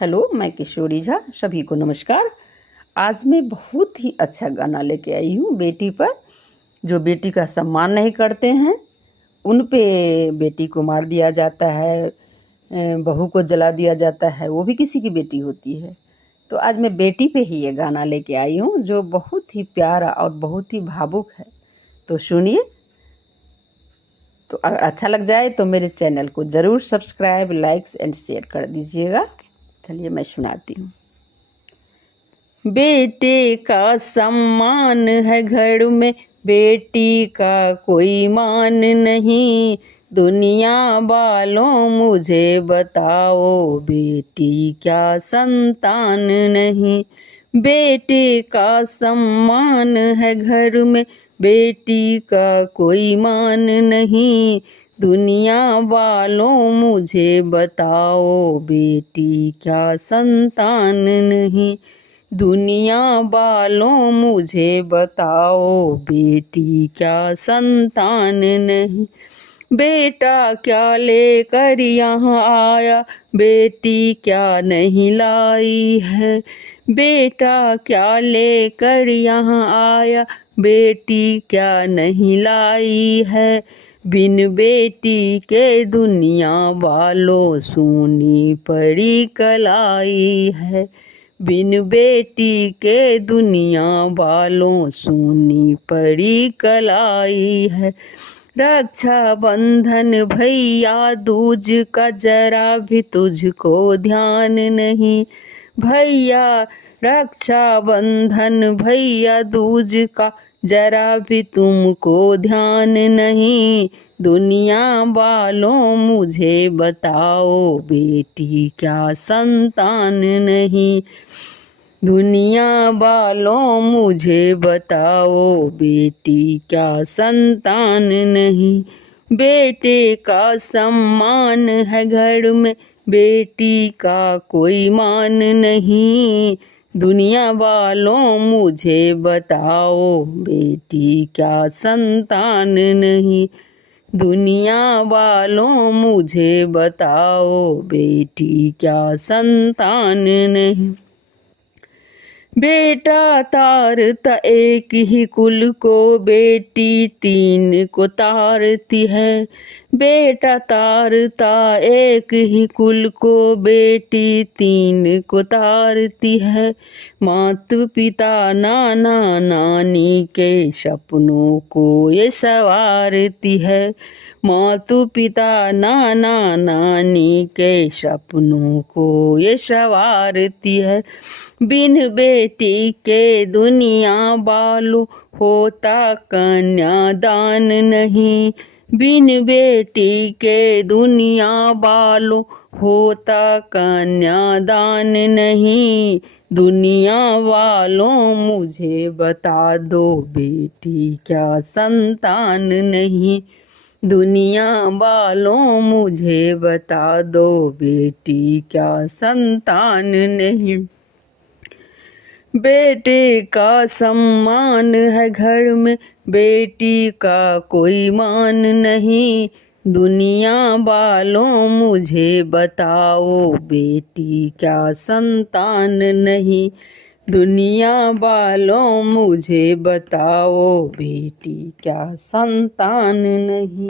Hello, मैं किशोरी झा। सभी को नमस्कार। आज मैं बहुत ही अच्छा गाना लेके आई हूँ बेटी पर। जो बेटी का सम्मान नहीं करते हैं उन पे बेटी को मार दिया जाता है, बहू को जला दिया जाता है, वो भी किसी की बेटी होती है। तो आज मैं बेटी पे ही ये गाना लेके आई हूँ जो बहुत ही प्यारा और बहुत ही भावुक है। तो सुनिए। तो अगर अच्छा लग जाए तो मेरे चैनल को ज़रूर सब्सक्राइब, लाइक्स एंड शेयर कर दीजिएगा। चलिए मैं सुनाती हूँ। बेटे का सम्मान है घर में, बेटी का कोई मान नहीं। दुनिया वालों मुझे बताओ, बेटी क्या संतान नहीं। बेटे का सम्मान है घर में, बेटी का कोई मान नहीं। दुनिया वालों मुझे बताओ, बेटी क्या संतान नहीं। दुनिया वालों मुझे बताओ, बेटी क्या संतान नहीं। बेटा क्या लेकर यहाँ आया, बेटी क्या नहीं लाई है। बेटा क्या लेकर यहाँ आया, बेटी क्या नहीं लाई है। बिन बेटी के दुनिया वालों सूनी पड़ी कलाई है। बिन बेटी के दुनिया वालों सूनी पड़ी कलाई है। रक्षा बंधन भैया दूज का जरा भी तुझको ध्यान नहीं। भैया रक्षा बंधन भैया दूज का जरा भी तुमको ध्यान नहीं। दुनिया वालों मुझे बताओ, बेटी क्या संतान नहीं। दुनिया वालों मुझे बताओ, बेटी क्या संतान नहीं। बेटे का सम्मान है घर में, बेटी का कोई मान नहीं। दुनिया वालों मुझे बताओ, बेटी क्या संतान नहीं। दुनिया वालों मुझे बताओ, बेटी क्या संतान नहीं। बेटा तारता एक ही कुल को, बेटी तीन को तारती है। बेटा तारता एक ही कुल को, बेटी तीन को तारती है। माता पिता नाना नानी के सपनों को ये संवारती है। माता पिता नाना नानी के सपनों को ये संवारती है। बिन बेटी के दुनिया वालों होता कन्यादान नहीं। बिन बेटी के दुनिया वालों होता कन्यादान नहीं। दुनिया वालों मुझे बता दो, बेटी क्या संतान नहीं। दुनिया वालों मुझे बता दो, बेटी क्या संतान नहीं। बेटे का सम्मान है घर में, बेटी का कोई मान नहीं। दुनिया वालों मुझे बताओ, बेटी क्या संतान नहीं। दुनिया वालों मुझे बताओ, बेटी क्या संतान नहीं।